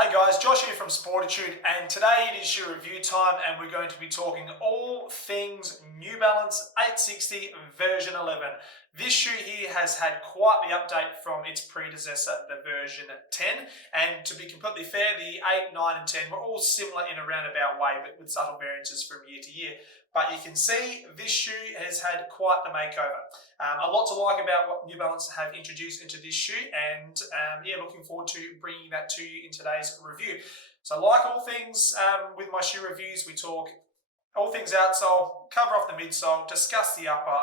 Hey guys, Josh here from Sportitude, and today it is shoe review time, and we're going to be talking all things New Balance 860 version 11. This shoe here has had quite the update from its predecessor, the version 10, and to be completely fair, the 8, 9 and 10 were all similar in a roundabout way, but with subtle variances from year to year. But you can see this shoe has had quite the makeover. A lot to like about what New Balance have introduced into this shoe, and yeah, looking forward to bringing that to you in today's review. So like all things with my shoe reviews, we talk all things outsole, cover off the midsole, discuss the upper,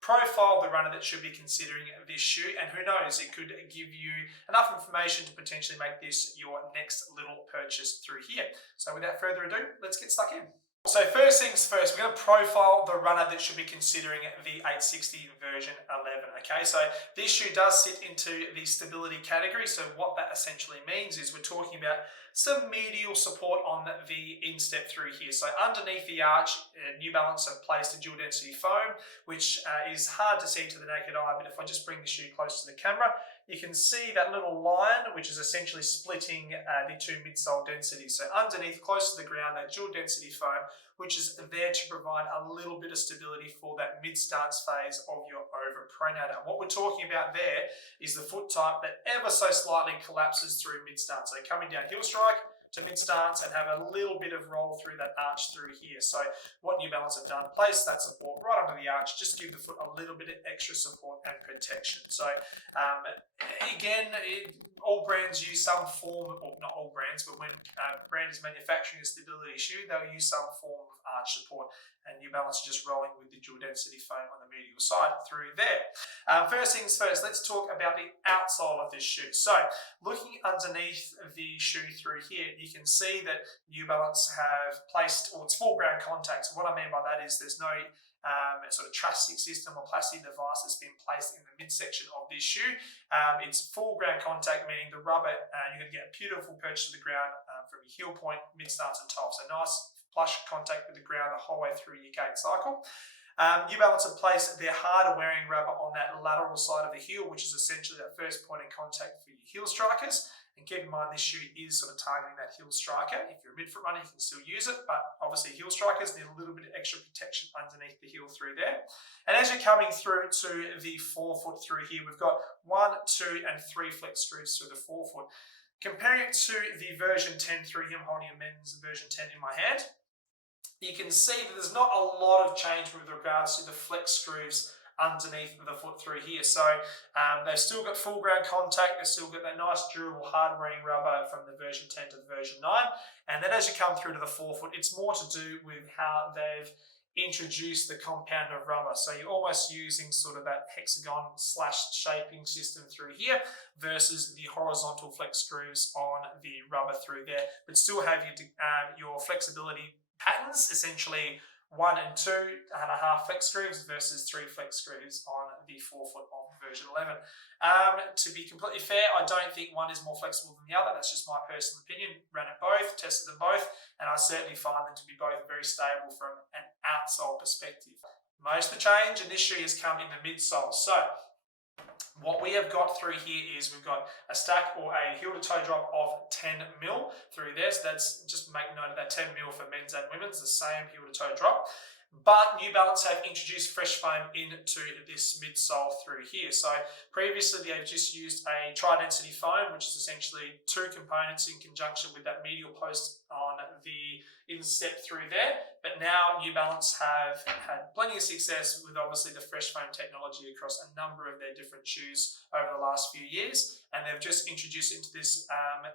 profile the runner that should be considering this shoe, and who knows, it could give you enough information to potentially make this your next little purchase through here. So without further ado, let's get stuck in. So first things first, we're going to profile the runner that should be considering the 860 version 11. Okay, so this shoe does sit into the stability category. So what that essentially means is we're talking about some medial support on the instep through here. So underneath the arch, New Balance have placed a dual density foam, which is hard to see to the naked eye, but if I just bring the shoe close to the camera, you can see that little line, which is essentially splitting the two midsole densities. So underneath, close to the ground, that dual density foam, which is there to provide a little bit of stability for that mid-stance phase of your overpronator. What we're talking about there is the foot type that ever so slightly collapses through mid-stance. So coming down heel strike to mid-stance and have a little bit of roll through that arch through here. So what New Balance have done, place that support right under the arch, just give the foot a little bit of extra support and protection. So again, all brands use some form, or not all brands, but when a brand is manufacturing a stability shoe, they'll use some form of arch support, and New Balance are just rolling with the dual density foam on the medial side through there. First things first, let's talk about the outsole of this shoe. So looking underneath the shoe through here, you can see that New Balance have placed, or it's full ground contact. So what I mean by that is there's no sort of truss stick system or plastic device that's been placed in the midsection of this shoe. It's full ground contact, meaning the rubber, you're going to get a beautiful perch to the ground from your heel point, mid-stance and top. So nice flush contact with the ground the whole way through your gait cycle. New Balance have placed their harder wearing rubber on that lateral side of the heel, which is essentially that first point of contact for your heel strikers. And keep in mind, this shoe is sort of targeting that heel striker. If you're a midfoot runner, you can still use it, but obviously heel strikers need a little bit of extra protection underneath the heel through there. And as you're coming through to the forefoot through here, we've got 1, 2, and 3 flex screws through the forefoot. Comparing it to the version 10 through here, I'm holding a men's version 10 in my hand. You can see that there's not a lot of change with regards to the flex screws underneath the foot through here. So they've still got full ground contact, they've still got that nice durable hard wearing rubber from the version 10 to the version 9. And then as you come through to the forefoot, it's more to do with how they've introduced the compound of rubber. So you're almost using sort of that hexagon slash shaping system through here versus the horizontal flex screws on the rubber through there, but still have your flexibility patterns, essentially 1 and 2.5 flex screws versus 3 flex screws on the forefoot of version 11. To be completely fair, I don't think one is more flexible than the other. That's just my personal opinion. Ran it both, tested them both, and I certainly find them to be both very stable from an outsole perspective. Most of the change in this shoe has come in the midsole. So what we have got through here is we've got a stack or a heel to toe drop of 10 mil through there. So that's, just make note of that, 10 mil for men's and women's, the same heel to toe drop. But New Balance have introduced fresh foam into this midsole through here. So previously they've just used a tri-density foam, which is essentially 2 components in conjunction with that medial post on the instep through there. But now New Balance have had plenty of success with obviously the fresh foam technology across a number of their different shoes over the last few years. And they've just introduced it into this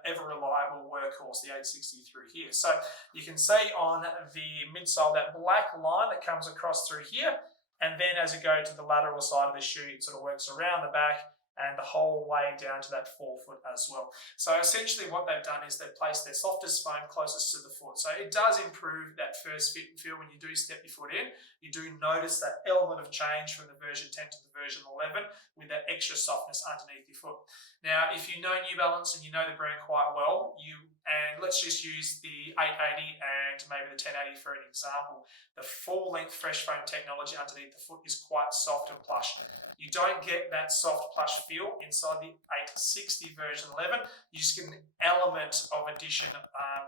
ever reliable workhorse, the 860 through here. So you can see on the midsole that black line that comes across through here, and then as you go to the lateral side of the shoe, it sort of works around the back and the whole way down to that forefoot as well. So essentially what they've done is they've placed their softest foam closest to the foot. So it does improve that first fit and feel when you do step your foot in. You do notice that element of change from the version 10 to the version 11 with that extra softness underneath your foot. Now, if you know New Balance and you know the brand quite well, and let's just use the 880 and into maybe the 1080 for an example, the full-length fresh foam technology underneath the foot is quite soft and plush. You don't get that soft plush feel inside the 860 version 11. You just get an element of addition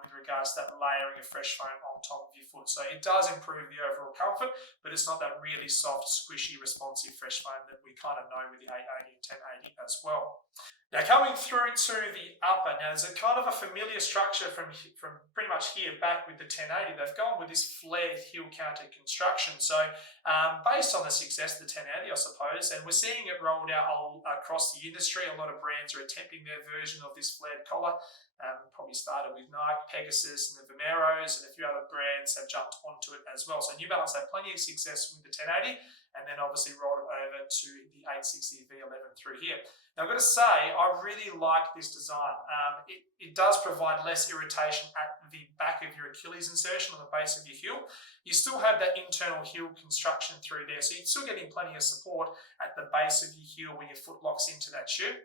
with regards to that layering of fresh foam on top of your foot. So it does improve the overall comfort, but it's not that really soft, squishy, responsive fresh foam that we kind of know with the 880 and 1080 as well. Now coming through to the upper, now there's a kind of a familiar structure from pretty much here back with the 1080. They've gone with this flared heel counter construction. So based on the success of the 1080, I suppose, and we're seeing it rolled out across the industry. A lot of brands are attempting their version of this flared collar. Probably started with Nike, Pegasus, and the Vomeros, and a few other brands have jumped onto it as well. So New Balance had plenty of success with the 1080, and then obviously rolled it over to the 860 V11 through here. Now I've got to say, I really like this design. It does provide less irritation at the back of your Achilles insertion on the base of your heel. You still have that internal heel construction through there, so you're still getting plenty of support at the base of your heel where your foot locks into that shoe.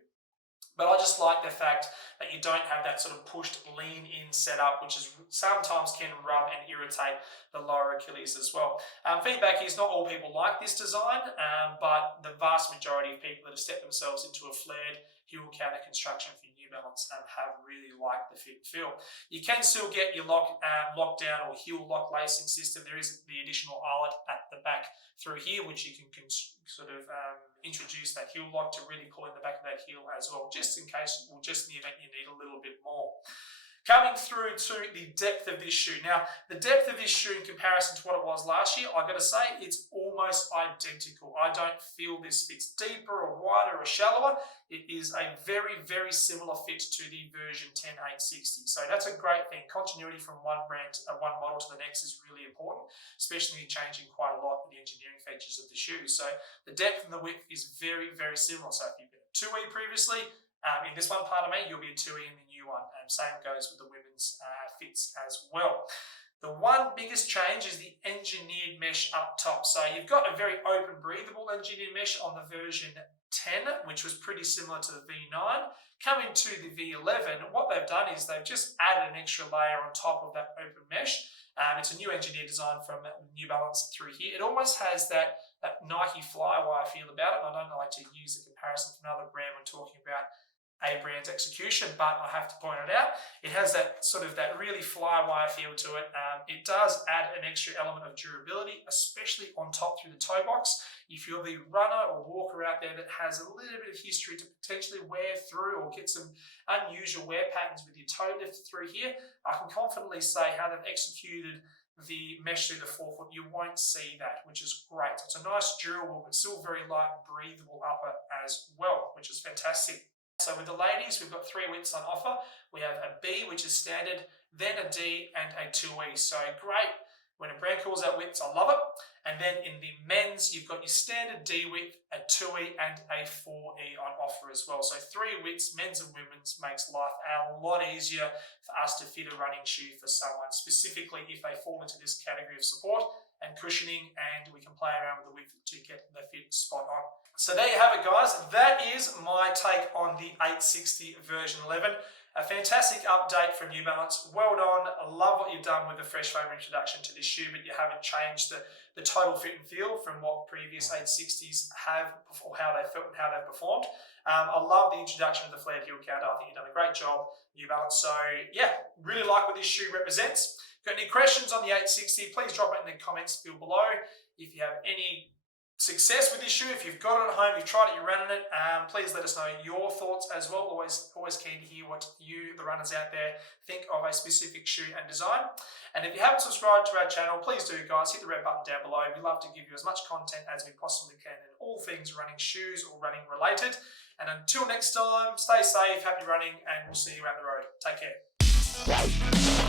But I just like the fact that you don't have that sort of pushed lean-in setup, which is sometimes can rub and irritate the lower Achilles as well. Feedback is not all people like this design, but the vast majority of people that have stepped themselves into a flared heel counter construction for New Balance have really liked the fit and feel. You can still get your lockdown or heel lock lacing system. There is the additional eyelet at the back through here, which you can sort of introduce that heel lock to really pull in the back of that heel as well, just in case, or just in the event you need a little bit more. Coming through to the depth of this shoe. Now, the depth of this shoe in comparison to what it was last year, I've got to say, it's almost identical. I don't feel this fits deeper or wider or shallower. It is a very, very similar fit to the version 10 860. So that's a great thing. Continuity from one brand, one model to the next is really important, especially when you're changing quite a lot of the engineering features of the shoe. So the depth and the width is very, very similar. So if you've been a 2E previously, in this one, pardon me, you'll be a 2E in the new one. And same goes with the women's fits as well. The one biggest change is the engineered mesh up top. So you've got a very open, breathable engineered mesh on the version 10, which was pretty similar to the V9. Coming to the V11, what they've done is they've just added an extra layer on top of that open mesh. It's a new engineered design from New Balance through here. It almost has that Nike Flywire feel about it. I don't like to use the comparison from another brand when talking about a brand's execution, but I have to point it out. It has that sort of that really flywire feel to it. It does add an extra element of durability, especially on top through the toe box. If you're the runner or walker out there that has a little bit of history to potentially wear through or get some unusual wear patterns with your toe lift through here, I can confidently say how they've executed the mesh through the forefoot. You won't see that, which is great. It's a nice, durable, but still very light and breathable upper as well, which is fantastic. So with the ladies, we've got 3 widths on offer. We have a B, which is standard, then a D, and a 2E. So great. When a brand calls out widths, I love it. And then in the men's, you've got your standard D width, a 2E, and a 4E on offer as well. So 3 widths, men's and women's, makes life a lot easier for us to fit a running shoe for someone, specifically if they fall into this category of support and cushioning, and we can play around with the width to get the fit spot on. So there you have it, guys. That is my take on the 860 version 11. A fantastic update from New Balance. Well done. I love what you've done with the fresh foam introduction to this shoe, but you haven't changed the total fit and feel from what previous 860s have, or how they felt and how they've performed. I love the introduction of the flared heel counter. I think you've done a great job, New Balance. So yeah, really like what this shoe represents. Got any questions on the 860, please drop it in the comments field below. If you have any success with this shoe, if you've got it at home, you've tried it, you're running it, please let us know your thoughts as well. Always keen to hear what you, the runners out there, think of a specific shoe and design. And if you haven't subscribed to our channel, please do, guys. Hit the red button down below. We'd love to give you as much content as we possibly can in all things running shoes or running related. And until next time, stay safe, happy running, and we'll see you around the road. Take care.